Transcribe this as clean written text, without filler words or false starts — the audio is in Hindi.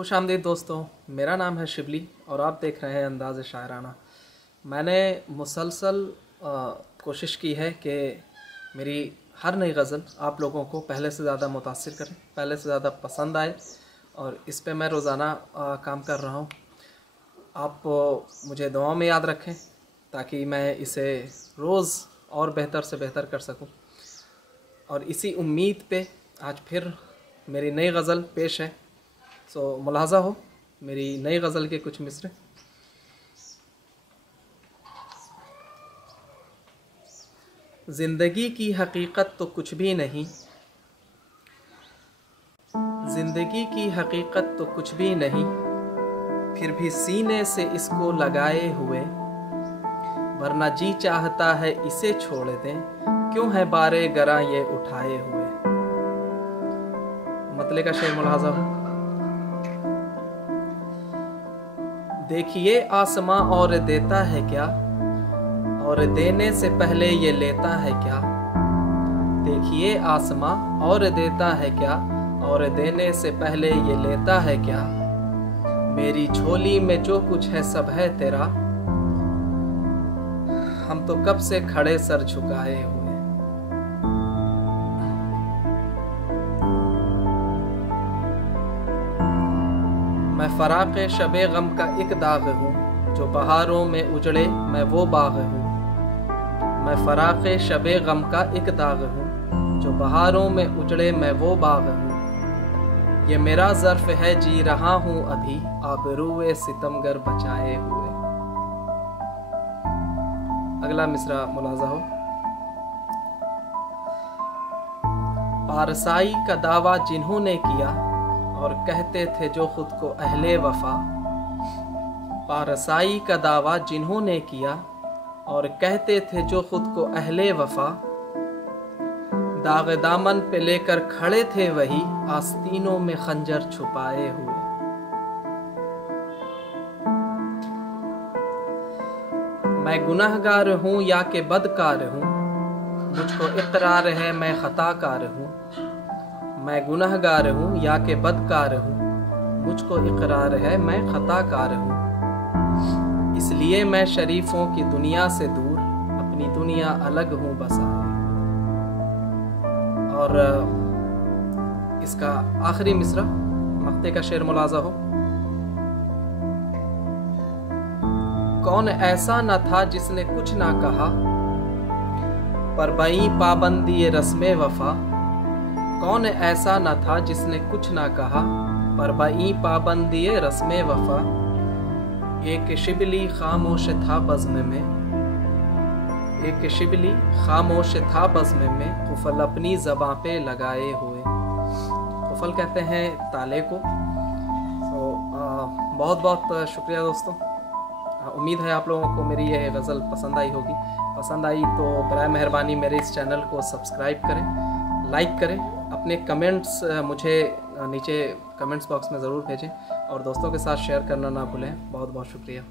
खुशामदीद दोस्तों, मेरा नाम है शिबली और आप देख रहे हैं अंदाज़ शायराना। मैंने मुसलसल कोशिश की है कि मेरी हर नई गज़ल आप लोगों को पहले से ज़्यादा मुतासिर करे, पहले से ज़्यादा पसंद आए, और इस पे मैं रोज़ाना काम कर रहा हूँ। आप मुझे दुआ में याद रखें ताकि मैं इसे रोज़ और बेहतर से बेहतर कर सकूँ। और इसी उम्मीद पे आज फिर मेरी नई गज़ल पेश है। मुलाज़ा हो मेरी नई गज़ल के कुछ मिसरे। ज़िंदगी की हकीकत तो कुछ भी नहीं, ज़िंदगी की हकीकत तो कुछ भी नहीं, फिर भी सीने से इसको लगाए हुए, वरना जी चाहता है इसे छोड़ दें, क्यों है बारे गरा ये उठाए हुए। मतले का शेर मुलाज़ा हो। देखिए आसमां और देता है क्या, और देने से पहले ये लेता है क्या। देखिए आसमां और देता है क्या, और देने से पहले ये लेता है क्या। मेरी झोली में जो कुछ है सब है तेरा, हम तो कब से खड़े सर झुकाए हुए। मैं फराक़े शबे गम का एक दाग हूँ, जो बहारों में उजड़े मैं वो बाग हूँ। मैं फराक़े शबे गम का एक दाग हूँ, जो बहारों में उजड़े मैं वो बाग हूँ। ये मेरा ज़र्फ़ है जी रहा हूँ अभी, आबरूए सितमगर बचाए हुए। अगला मिसरा मुलाज़ा हो। पारसाई का दावा जिन्होंने किया, और कहते थे जो खुद को अहले वफा। पारसाई का दावा जिन्होंने किया, और कहते थे जो खुद को अहले वफा। दाग दामन पे लेकर खड़े थे वही, आस्तीनों में खंजर छुपाए हुए। मैं गुनहगार हूँ या के बदकार हूँ, मुझको इकरार है मैं खताकार हूँ। मैं गुनहगार हूँ या के बदकार हूँ, मुझको इकरार है मैं खताकार हूँ। इसलिए मैं शरीफों की दुनिया से दूर, अपनी दुनिया अलग हूँ बसाए। और इसका आखिरी मिसरा मक्ते का शेर मुलाज़ा हो। कौन ऐसा न था जिसने कुछ ना कहा, पर बई पाबंदी रस्मे वफा। कौन ऐसा न था जिसने कुछ ना कहा, पर बई पाबंदी रस्मे वफा। एक शिबली खामोश था बज़्म में, एक शिबली खामोश था बज़्म में, कुफल अपनी ज़बां पे लगाए हुए। कुफल कहते हैं ताले को। बहुत बहुत शुक्रिया दोस्तों। उम्मीद है आप लोगों को मेरी यह गज़ल पसंद आई होगी। पसंद आई तो बराए मेहरबानी मेरे इस चैनल को सब्सक्राइब करें, लाइक करें, अपने कमेंट्स मुझे नीचे कमेंट्स बॉक्स में ज़रूर भेजें, और दोस्तों के साथ शेयर करना ना भूलें। बहुत बहुत शुक्रिया।